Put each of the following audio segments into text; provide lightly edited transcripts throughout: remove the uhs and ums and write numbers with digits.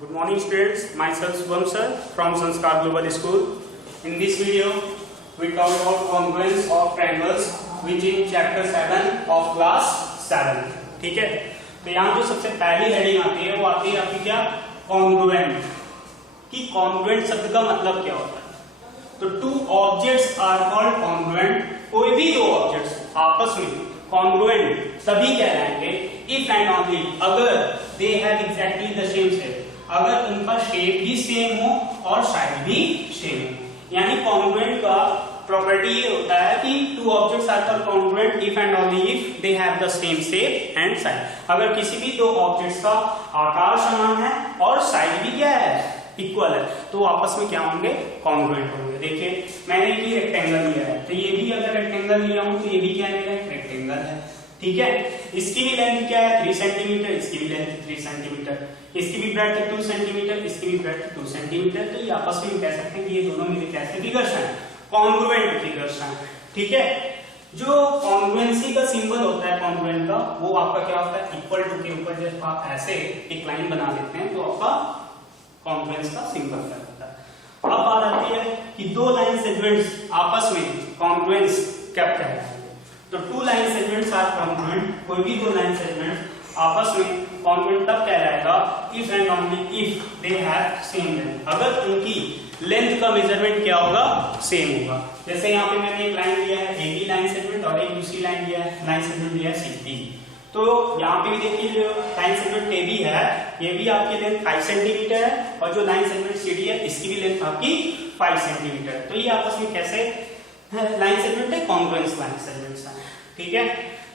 Good morning students, myself Shubham sir from Sanskar Global School. In this video, we talk about congruence of triangles which in chapter 7 of class 7. ठीक है, तो यहाँ जो सबसे पहली heading आती है वो आती है आपकी क्या, कॉन्ग्रुएंट। कि कॉन्ग्रुएंट शब्द का मतलब क्या होता है। तो two objects are called congruent. कोई भी दो ऑब्जेक्ट्स आपस में कॉन्ग्रुएंट तभी कहलाएंगे इफ एंड ओनली अगर they have exactly the same shape, अगर उनका शेप भी सेम हो और साइज भी सेम हो। यानी कॉन्ग्रुएंट का प्रॉपर्टी ये होता है कि two objects are called congruent if and only if they have the same shape and size. अगर किसी भी दो ऑब्जेक्ट्स का आकार समान है और साइज भी क्या है, इक्वल है, तो आपस में क्या होंगे, कॉन्ग्रुएंट होंगे। देखिए मैंने ये रेक्टेंगल लिया है, तो ये भी अगर रेक्टेंगल लिया हूं तो ये भी क्या है, मेरा रेक्टेंगल है। ठीक है, इसकी भी लेंथ क्या है 3 सेंटीमीटर, इसकी भी लेंथ 3 सेंटीमीटर, इसकी भी ब्रेड्थ 2 सेंटीमीटर, इसकी भी ब्रेड्थ 2 सेंटीमीटर। तो ये आपस में कह सकते हैं कि ये दोनों मेरे कैसे फिगर्स हैं, कॉन्ग्रुएंट फिगर्स हैं। ठीक है, जो कॉन्ग्रुएंसी का सिंबल होता है कॉन्ग्रुएंट का, वो आपका क्या होता है, इक्वल टू के ऊपर जब आप ऐसे एक लाइन बना देते हैं तो आपका कॉन्ग्रुएंस का सिंबल क्या होता है। अब बात आती है कि दो लाइन सेगमेंट्स आपस में कॉन्ग्रुएंस कब कहलाएंगे। तो two line segments are congruent, कोई भी दो लाइन सेगमेंट्स आपस में कॉन्ग्रुएंट तब कहलाएगा if and only if they have same length, अगर उनकी लेंथ का मेजरमेंट क्या होगा, सेम होगा। जैसे यहाँ पे मैंने एक लाइन लिया है AB लाइन सेगमेंट और एक दूसरी लाइन लिया है, लाइन सेगमेंट लिया है CD। तो यहाँ पे भी देखिए जो लाइन सेगमेंट AB है, ये भी आपकी लेंथ 5 सेंटीमीटर है और जो लाइन सेगमेंट CD है इसकी भी लेंथ आपकी 5 सेंटीमीटर। तो ये आपस में कैसे लाइन सेगमेंट है, कॉन्ग्रुएंस लाइन सेगमेंट्स हैं। ठीक है,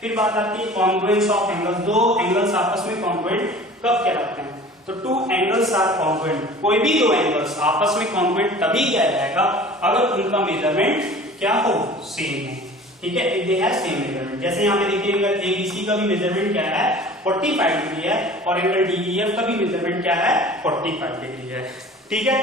फिर बात आती है कॉन्ग्रुएंस ऑफ एंगल्स। दो एंगल्स आपस में कॉन्ग्रुएंट कब कहलाते हैं। तो टू एंगल्स आर कॉन्ग्रुएंट, कोई भी दो एंगल्स आपस में कॉन्ग्रुएंट तभी कहलाएगा अगर उनका मेजरमेंट क्या हो, सेम हो। ठीक है, if they have same measurement. जैसे यहाँ पे देखिए एंगल ABC का भी मेजरमेंट क्या है, 45 डिग्री है और एंगल DEF का भी मेजरमेंट क्या है, 45 डिग्री है। ठीक है,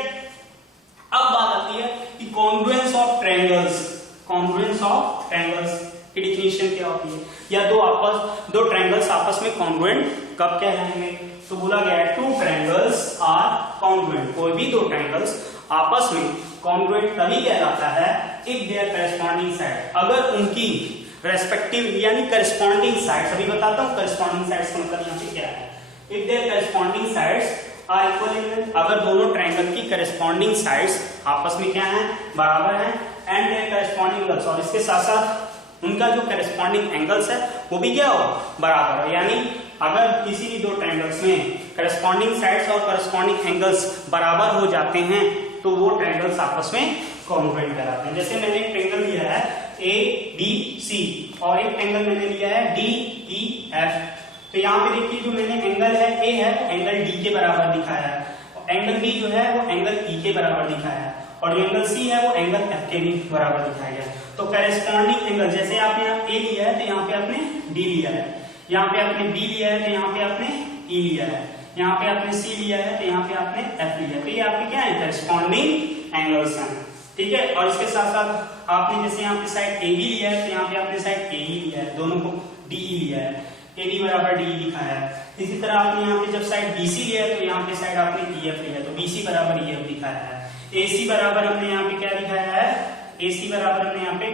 अब बात आती है कि congruence of triangles. Congruence of triangles की डेफिनेशन क्या होती है, या दो ट्रायंगल्स आपस में कॉन्ग्रुएंट कब कहलाएंगे। तो बोला गया है टू ट्रायंगल्स आर कॉन्ग्रुएंट, कोई भी दो ट्रायंगल्स आपस में कॉन्ग्रुएंट तभी कहलाता है इफ देयर करेस्पॉन्डिंग साइड, अगर उनकी रेस्पेक्टिव यानी करेस्पॉन्डिंग साइड्स, अभी बताता हूं करेस्पॉन्डिंग साइड्स का मतलब यहाँ पे क्या है। If there corresponding sides are equal in length, अगर दोनों ट्रायंगल की करेस्पॉन्डिंग साइड्स आपस में क्या है, बराबर है, एंड देयर करेस्पॉन्डिंग एंगल्स, और इसके साथ साथ उनका जो करेस्पॉन्डिंग एंगल्स है वो भी क्या हो, बराबर है। यानी अगर किसी भी दो ट्रायंगल्स में करेस्पॉन्डिंग साइड्स और करेस्पॉन्डिंग एंगल्स बराबर हो जाते हैं तो वो ट्रायंगल्स आपस में कॉन्ग्रुएंट कहलाते हैं। जैसे मैंने एक ट्रायंगल लिया है ABC और एक ट्रायंगल मैंने लिया है DEF। तो यहाँ पे देखिए जो मैंने एंगल है A है वो एंगल D के बराबर दिखाया है, एंगल B जो है वो एंगल E के बराबर दिखाया है, और जो एंगल C है वो एंगल F के भी बराबर दिखाया गया है। तो करेस्पॉन्डिंग एंगल, जैसे आपने यहाँ A लिया है तो यहाँ पे आपने D लिया है, यहाँ पे आपने B लिया है तो यहाँ पे आपने E लिया है, यहाँ पे आपने C लिया है तो यहाँ पे आपने F लिया है। तो ये आपके क्या है, करेस्पॉन्डिंग एंगल्स हैं। ठीक है, और इसके साथ साथ आपने जैसे यहाँ पे साइड AB लिया है तो यहाँ पे आपने साइड AE लिया है, दोनों को DE लिया है, AD बराबर DE लिखा है। इसी तरह आपने यहाँ पे जब साइड BC लिया है तो यहाँ पे साइड आपने EF लिया है, तो BC बराबर EF दिखाया है। AC बराबर हमने यहाँ पे क्या दिखाया है, AC बराबर हमने यहाँ पे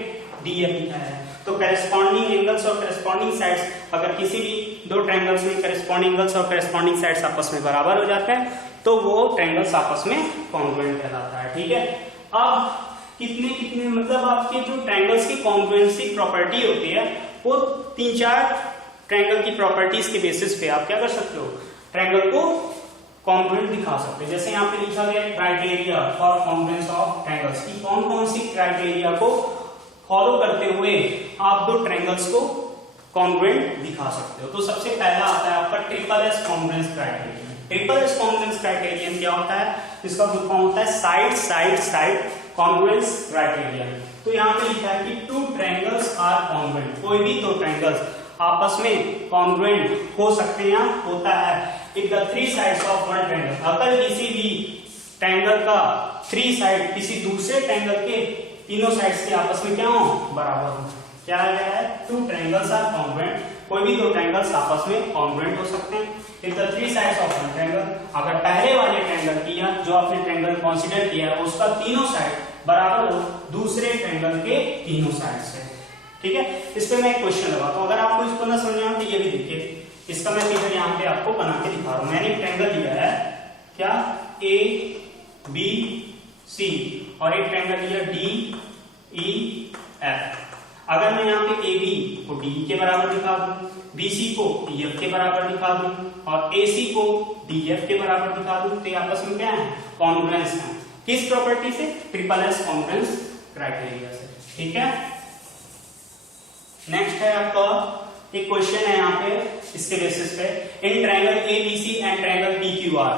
DF दिखाया है। तो करेस्पॉन्डिंग एंगल्स और करेस्पॉन्डिंग साइड्स, अगर किसी भी दो ट्रायंगल्स में करेस्पॉन्डिंग एंगल्स और करेस्पॉन्डिंग साइड्स आपस में बराबर हो जाते हैं तो वो ट्रायंगल्स आपस में कॉन्ग्रुएंट कहलाता है। ठीक है, अब कितने मतलब आपके जो ट्रायंगल्स की कॉन्ग्रुएंसी प्रॉपर्टी होती है वो 3-4 ट्रायंगल की प्रॉपर्टीज के बेसिस पे आप क्या कर सकते हो, ट्रायंगल को कॉन्ग्रुएंट दिखा सकते हैं। जैसे यहाँ पे लिखा गया है criteria for congruence of triangles, की कौन कौन सी क्राइटेरिया को फॉलो करते हुए आप दो ट्रायंगल्स को कॉन्ग्रुएंट दिखा सकते हो। तो सबसे पहला आता है आपका triple S congruence criterion. Triple S congruence criterion क्या होता है, इसका फुल फॉर्म होता है side side side congruence criterion. तो यहाँ पे लिखा है कि टू ट्रायंगल्स आर कॉन्ग्रुएंट, कोई भी दो ट्रायंगल्स आपस में कॉन्ग्रुएंट हो सकते हैं, होता है if the three sides of one triangle, अगर किसी भी ट्रायंगल का थ्री साइड किसी दूसरे ट्रायंगल के तीनों साइड्स के आपस में क्या हो, बराबर हो। क्या आ गया है, टू ट्रायंगल्स आर कॉन्ग्रुएंट, कोई भी दो ट्रायंगल्स आपस में कॉन्ग्रुएंट हो सकते हैं। If the three sides of one triangle, अगर पहले वाले ट्रायंगल की या जो आपने ट्रायंगल कंसीडर किया है उसका तीनों साइड बराबर हो दूसरे ट्रायंगल के तीनों साइड से। ठीक है, इस पे मैं एक क्वेश्चन लगाता हूं, अगर आपको इसको ना समझ में आए तो ये भी देखिए, इसका मैं फिगर यहाँ पे आपको बना के दिखा रहा हूं। मैंने एक ट्रायंगल लिया है क्या, ए बी सी, और एक ट्रायंगल लिया डी ई एफ। अगर मैं यहाँ पे ए बी को डी के बराबर दिखा दूं, बी सी को ई एफ के बराबर दिखा दूं, और ए सी को डी एफ के बराबर दिखा दूं, तो ये आपस में क्या है, कॉन्ग्रुएंस है। किस प्रॉपर्टी से, ट्रिपल एस कॉन्ग्रुएंस क्राइटेरिया से। ठीक है, नेक्स्ट है आपका एक क्वेश्चन है यहाँ पे इसके बेसिस पे, in triangle A B C and triangle P Q R,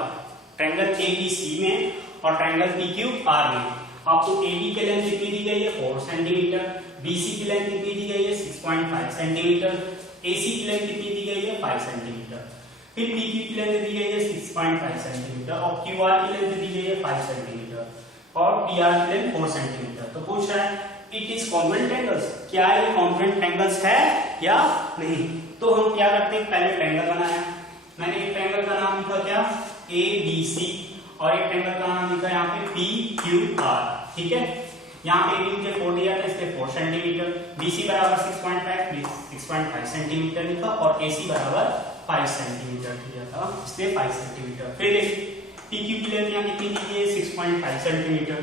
triangle A B C में और ट्रायंगल पी क्यू आर में आपको ए बी की लेंथ कितनी दी गई है 4 सेंटीमीटर, बी सी की लेंथ कितनी दी गई है 6.5 सेंटीमीटर, ए सी की लेंथ कितनी दी गई है 5 सेंटीमीटर, फिर पी क्यू की लेंथ दी गई है 6.5 सेंटीमीटर, और क्यू आर की लेंथ दी गई है 5 सेंटीमीटर, और पी आर की लेंथ 4 सेंटीमीटर। तो पूछ रहा है इट इज कॉन्ग्रुएंट ट्रायंगल्स, क्या ये कॉन्ग्रुएंट ट्रायंगल्स है या नहीं। तो हम क्या करते हैं, पहले ट्रायंगल बनाया, मैंने एक ट्रायंगल का नाम लिखा क्या, ए बी सी, और एक ट्रायंगल का नाम लिखा यहाँ पे पी क्यू आर। ठीक है, यहाँ पे ए मुझे 4 दिया था, इसलिए 4 सेंटीमीटर, बी सी बराबर 6.5 सेंटीमीटर लिखा, और ए सी बराबर 5 सेंटीमीटर दिया था, इसलिए 5 सेंटीमीटर। फिर देखिए पी क्यू की लेंथ यहाँ कितनी दी है 6.5 सेंटीमीटर,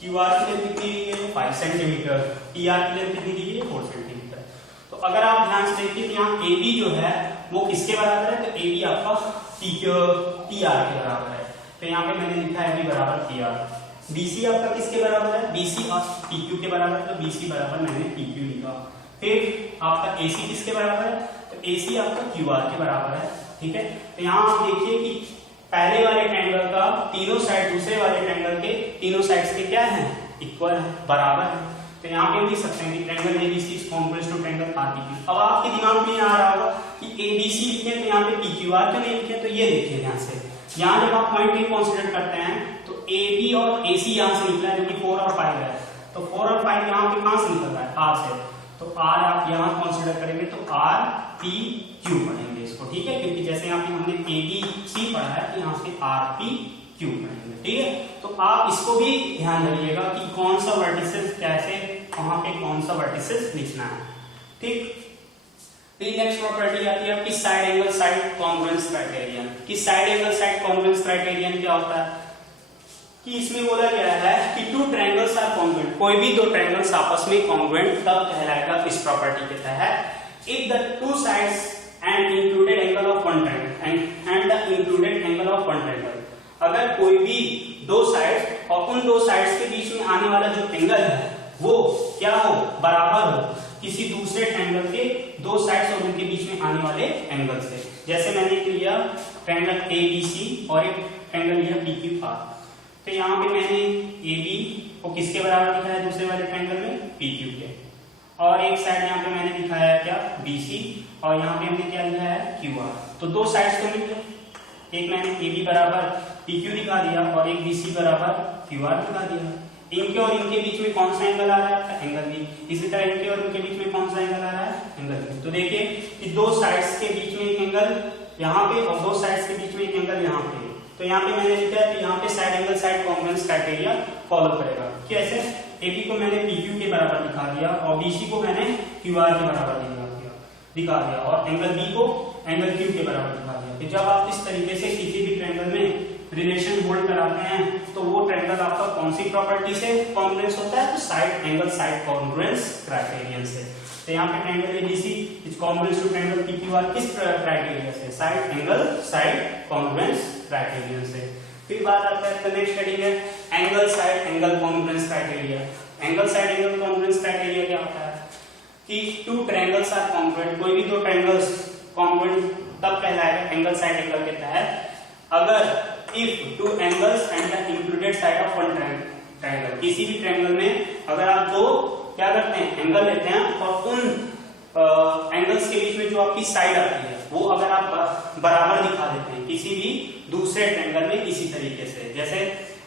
क्यू आर की लेंथ कितनी दी है 5 सेंटीमीटर, पी आर की लेंथ कितनी दी है 4 सेंटीमीटर। तो अगर आप ध्यान से देखिए तो यहाँ ए बी जो है वो किसके बराबर है, तो ए बी आपका पी आर के बराबर है, तो यहाँ पे मैंने लिखा है बी बराबर पी आर। बी सी आपका किसके बराबर है, बी सी पी क्यू के बराबर है, तो बी सी बराबर मैंने पी क्यू लिखा। फिर आपका ए सी किसके बराबर है, तो ए सी आपका क्यू आर के बराबर है। ठीक है, तो यहाँ आप देखिए कि पहले वाले ट्रायंगल का तीनों साइड दूसरे वाले ट्रायंगल के तीनों साइड्स के क्या है, इक्वल है, बराबर है। तो यहाँ पे लिख सकते हैं कि triangle ABC is congruent to triangle RPQ. अब आपके दिमाग में आ रहा होगा कि एबीसी लिखे तो यहाँ पे पीक्यूआर क्यों नहीं लिखे, तो ये देखिए ध्यान से, यहाँ जब आप पॉइंट ए कंसीडर करते हैं तो AB और AC यहाँ से निकला है, जो कि 4 और 5 है, तो 4 और 5 यहाँ पे कहाँ से निकल रहा है, R से, तो R आप यहाँ कंसीडर करेंगे तो RPQ पढ़ेंगे इसको। ठीक है, क्योंकि जैसे यहाँ पे हमने ABC पढ़ा है तो यहाँ से RPQ पढ़ेंगे। ठीक है, तो आप इसको भी ध्यान रखिएगा कि कौन सा वर्टिसेस कैसे वहां पे कौन सा वर्टिसेस लिखना है। ठीक, फिर नेक्स्ट प्रॉपर्टी आती है आपकी side angle side congruence criterion. कि side angle side congruence criterion क्या होता है, कि इसमें बोला गया है कि टू ट्रायंगल्स आर कॉन्ग्रुएंट, कोई भी दो ट्रायंगल्स आपस में कॉन्ग्रुएंट तब कहलाएगा इस प्रॉपर्टी के तहत, if the two sides and included angle of one triangle and the included angle of one triangle, अगर कोई भी दो साइड्स और उन दो साइड्स के बीच में आने वाला जो एंगल है वो क्या हो, बराबर हो किसी दूसरे ट्रायंगल के दो साइड्स और उनके बीच में आने वाले एंगल से। जैसे मैंने लिया ट्रायंगल ABC और एक ट्रायंगल लिया PQR, तो यहाँ पे मैंने AB को किसके बराबर दिखाया है दूसरे वाले ट्रायंगल में, PQ के, और एक साइड यहाँ पे मैंने दिखाया है क्या BC, और यहाँ पे हमने क्या लिखा है QR। तो दो साइड्स तो मिल गए, एक मैंने AB बराबर PQ दिखा दिया और एक BC बराबर QR दिखा दिया। इनके और इनके बीच में कौन सा एंगल आ रहा है आपका, एंगल बी। इसी तरह इनके और इनके बीच में कौन सा एंगल आ रहा है, एंगल बी। तो देखिए कि दो साइड्स के बीच में एक एंगल यहाँ पे और दो साइड्स के बीच में एक एंगल यहाँ पे, तो यहाँ पे मैंने लिखा है कि यहाँ पे side angle side congruence criteria follow करेगा। कैसे, AB को मैंने PQ के बराबर दिखा दिया और BC को मैंने QR के बराबर दिखा दिया और एंगल B को एंगल Q के बराबर दिखा दिया। तो जब आप इस तरीके से किसी भी ट्रायंगल में रिलेशन होल्ड कराते हैं तो वो ट्रायंगल आपका कौन सी प्रॉपर्टी से कॉन्ग्रुएंस होता है, तो side angle side congruence criterion से। तो यहाँ पे triangle ABC is congruence to triangle PQR किस क्राइटेरिया से, side angle side congruence criterion से। फिर बात आता है नेक्स्ट हेडिंग है angle side angle congruence criteria. Angle side angle congruence criteria क्या होता है कि टू ट्रायंगल्स आर कॉन्ग्रुएंट, कोई भी दो ट्रायंगल्स कॉन्ग्रुएंट तब कहलाएगा एंगल साइड एंगल के तहत अगर if two angles and the included side of one triangle, किसी भी ट्रायंगल में अगर आप दो क्या करते हैं एंगल लेते हैं और उन एंगल्स के बीच में जो आपकी साइड आती है वो अगर आप बराबर दिखा देते हैं किसी भी दूसरे ट्रायंगल में इसी तरीके से, जैसे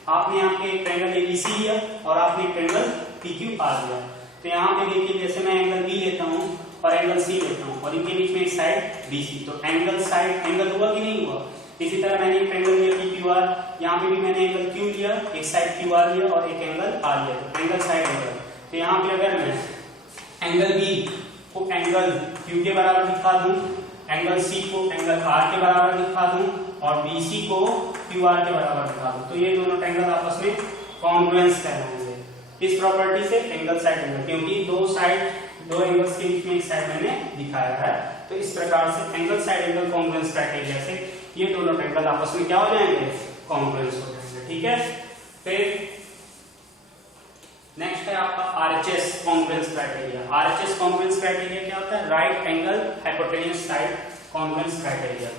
आपने यहाँ पे ट्रायंगल ABC लिया और आपने ट्रायंगल PQR लिया, तो यहाँ पे देखिए जैसे मैं एंगल B लेता हूँ और एंगल C लेता हूँ और इनके बीच में एक साइड BC, तो एंगल साइड एंगल हुआ कि नहीं हुआ, इसी तरह मैंने एक ट्रायंगल लिया PQR, यहाँ पे भी मैंने एंगल Q लिया, एक साइड QR लिया और एक एंगल R लिया, एंगल साइड एंगल। तो यहाँ पे अगर मैं एंगल B को एंगल Q के बराबर दिखा दूं, एंगल C को एंगल R के बराबर दिखा दूं और BC को QR के बराबर दिखा दूं, तो ये दोनों ट्रायंगल आपस में कॉन्ग्रुएंस कहलाएंगे। इस प्रॉपर्टी से एंगल साइड एंगल, क्योंकि दो एंगल्स के बीच में एक साइड मैंने दिखाया है, तो इस प्रकार से angle side angle congruence criteria से ये दोनों ट्रायंगल आपस में क्या हो जाएंगे, कॉन्ग्रुएंस हो जाएंगे। ठीक है, फिर नेक्स्ट है आपका RHS congruence criteria. RHS congruence criteria क्या होता है, right angle hypotenuse side congruence criteria.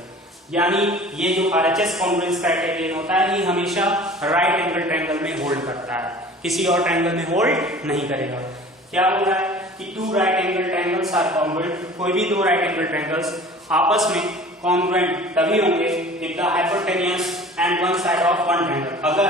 यानी ये जो RHS कॉन्ग्रुएंस क्राइटेरिया होता है, ये हमेशा राइट एंगल ट्रायंगल में होल्ड करता है, किसी और ट्रायंगल में होल्ड नहीं करेगा। क्या बोल रहा है कि two right angle triangles are congruent, कोई भी दो राइट एंगल ट्रायंगल्स आपस में कॉन्ग्रुएंट तभी होंगे if the hypotenuse and one side of one triangle, अगर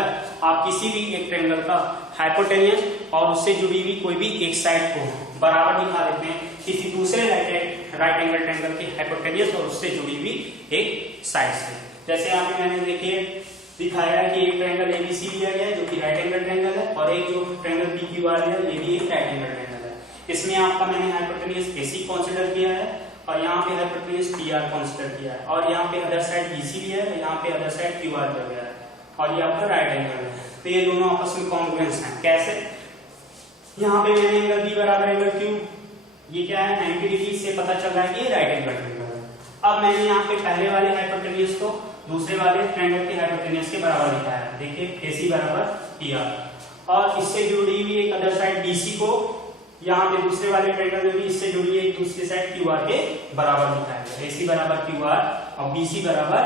आप किसी भी एक ट्रायंगल का हाइपोटेन्यूज और उससे जुड़ी हुई कोई भी एक साइड को बराबर दिखा देते हैं किसी दूसरे राइट एंगल ट्रायंगल के हाइपोटेन्यूज और उससे जुड़ी हुई एक साइड से। जैसे यहाँ पे मैंने देखिए दिखाया है कि एक ट्रायंगल ABC लिया गया है जो कि राइट एंगल ट्रायंगल है, और एक जो ट्रायंगल PQR है ये भी एक राइट एंगल ट्रायंगल है। इसमें आपका मैंने हाइपोटेन्यूज AC कंसीडर किया है और यहाँ पे हाइपोटेन्यूज PR कंसीडर किया है, और यहाँ पे अदर साइड BC लिया है, यहाँ पे अदर साइड QR लिया गया है, और ये आपका राइट एंगल है। तो ये दोनों आपस में कॉन्ग्रुएंस हैं। कैसे, यहाँ पे मैंने एंगल B बराबर एंगल Q, ये क्या है 90 डिग्री से पता चल रहा है कि ये राइट एंगल ट्रायंगल है। अब मैंने यहाँ पे पहले वाले हाइपोटेन्यूज को दूसरे वाले ट्रायंगल के हाइपोटेन्यूज के बराबर दिखाया है, देखिए AC बराबर PR, और इससे जुड़ी हुई एक अदर साइड BC को यहाँ पे दूसरे वाले ट्रायंगल में भी इससे जुड़ी एक दूसरी साइड QR के बराबर दिखाया है, AC बराबर QR और BC बराबर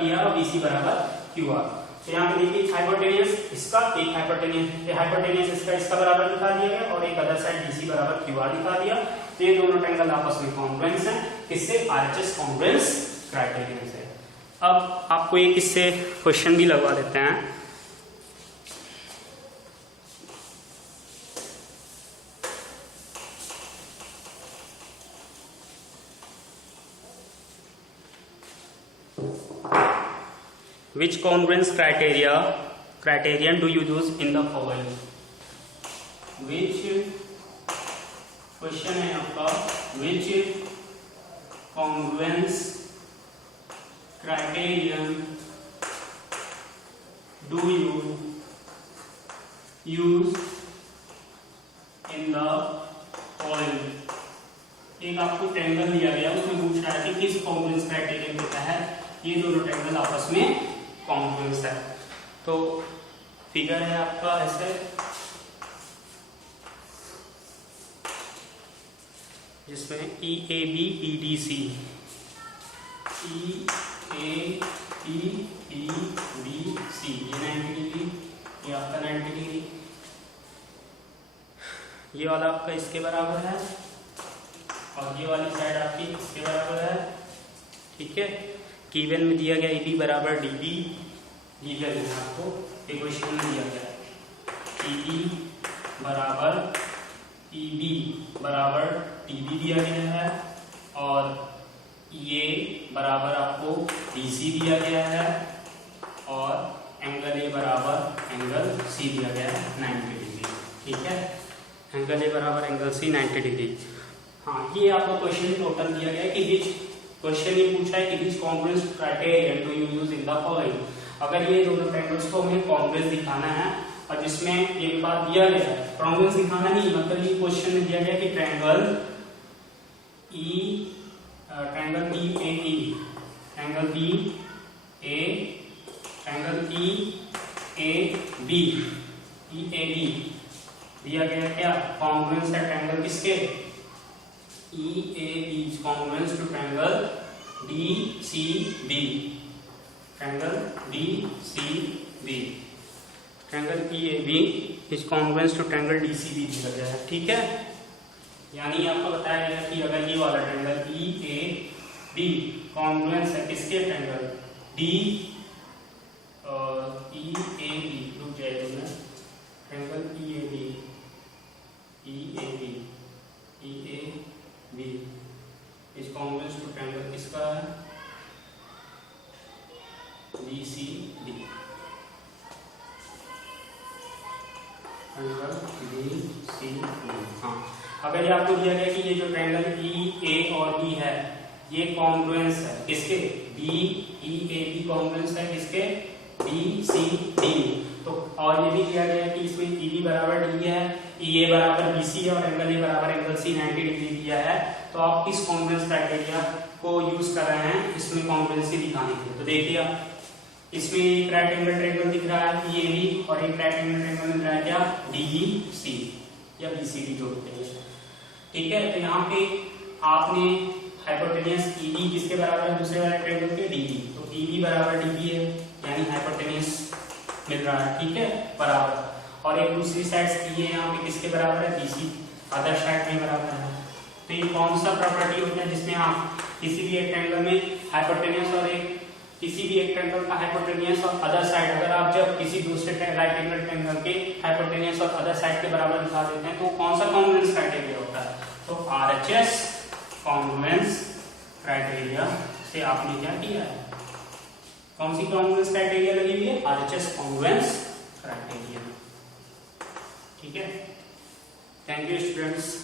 PR और BC बराबर QR। तो यहाँ पे देखिए हाइपोटेन्यूज इसका, एक हाइपोटेन्यूज इसका बराबर दिखा दिया गया और एक अदर साइड BC बराबर QR दिखा दिया। तो ये दोनों ट्रायंगल आपस में कॉन्ग्रुएंस हैं, किससे, RHS कॉन्ग्रुएंस क्राइटेरिया से। अब आपको एक इससे क्वेश्चन भी लगवा देते हैं। Which congruence criterion do you use in the following? Which question है आपका, which congruence criterion do you use in the following? एक आपको ट्रायंगल दिया गया, उसमें पूछ रहा है कि किस कॉन्ग्रुएंस क्राइटेरियन के तहत ये दोनों ट्रायंगल आपस में कॉन्ग्रुएंस है। तो फिगर है आपका ऐसे, जिसमें EAB PDC, EABBC ये 90 डिग्री, ये आपका 90 डिग्री, ये वाला आपका इसके बराबर है और ये वाली साइड आपकी इसके बराबर है। ठीक है, गिवन में दिया गया EB बराबर DB, गिवन है आपको इक्वेशन में दिया गया EB बराबर EB बराबर TB दिया गया है, और ये बराबर आपको DC दिया गया है, और एंगल A बराबर एंगल C दिया गया है 90 डिग्री। ठीक है, एंगल A बराबर एंगल C 90 डिग्री। हाँ, ये आपको क्वेश्चन टोटल दिया गया है कि विच क्वेश्चन ये पूछा है कि which congruence criterion do you use in the following. अगर ये दोनों ट्रायंगल्स को हमें कॉन्ग्रुएंस दिखाना है, और जिसमें एक बात दिया गया है, कॉन्ग्रुएंस दिखाना नहीं, मतलब ये क्वेश्चन में दिया गया कि ट्रायंगल EAE, ट्रायंगल EAB दिया गया क्या, कॉन्ग्रुएंस है ट्रायंगल किसके, EAB congruence to triangle DCB, triangle DCB, triangle EAB is congruence to triangle DCB दिया गया है। ठीक है, यानी आपको बताया गया कि अगर ये वाला ट्रायंगल EAB कॉन्ग्रुएंस है किसके, ट्रायंगल EAB, रुक जाए तो मैं, triangle EAB is congruence to triangle किसका है, C D, triangle B C D. हाँ, अगर ये आपको दिया गया कि ये जो ट्रायंगल ई ए और बी है ये कॉन्ग्रुएंस है किसके, B E A B congruence है किसके, बी सी डी। तो और ये भी दिया गया है कि इसमें ई बी बराबर डी है, ई ए बराबर बी सी है और एंगल ए बराबर एंगल सी 90 डिग्री दिया है। तो आप किस कॉन्ग्रुएंस क्राइटेरिया को यूज कर रहे हैं इसमें कॉन्ग्रुएंसी दिखाने के लिए। तो देखिए आप इसमें एक राइट एंगल ट्रायंगल दिख रहा है ई ए बी और एक राइट एंगल ट्रायंगल दिख रहा है क्या, डी ई सी या बी सी डी जोड़ते हैं। ठीक है, तो यहाँ पे आपने हाइपोटेनियस EB किसके बराबर है, दूसरे वाले ट्रायंगल के DB, तो EB बराबर DB है यानी हाइपोटेनियस मिल रहा है। ठीक है, बराबर। और एक दूसरी साइड की है यहाँ पे किसके बराबर है, BC, अदर साइड में बराबर है। तो ये कौन सा प्रॉपर्टी होता है जिसमें आप किसी भी एक ट्रायंगल में हाइपोटेनियस और एक किसी भी एक ट्रायंगल का हाइपोटेनियस और अदर साइड अगर आप जब किसी दूसरे राइट एंगल ट्रायंगल के हाइपोटेनियस और अदर साइड के बराबर दिखा देते हैं तो कौन सा कॉन्ग्रुएंस क्राइटेरिया होता है, तो RHS कॉन्ग्रुएंस क्राइटेरिया से आपने क्या किया है, कौन सी कॉन्ग्रुएंस क्राइटेरिया लगी हुई है, RHS कॉन्ग्रुएंस क्राइटेरिया। ठीक है, थैंक यू स्टूडेंट्स।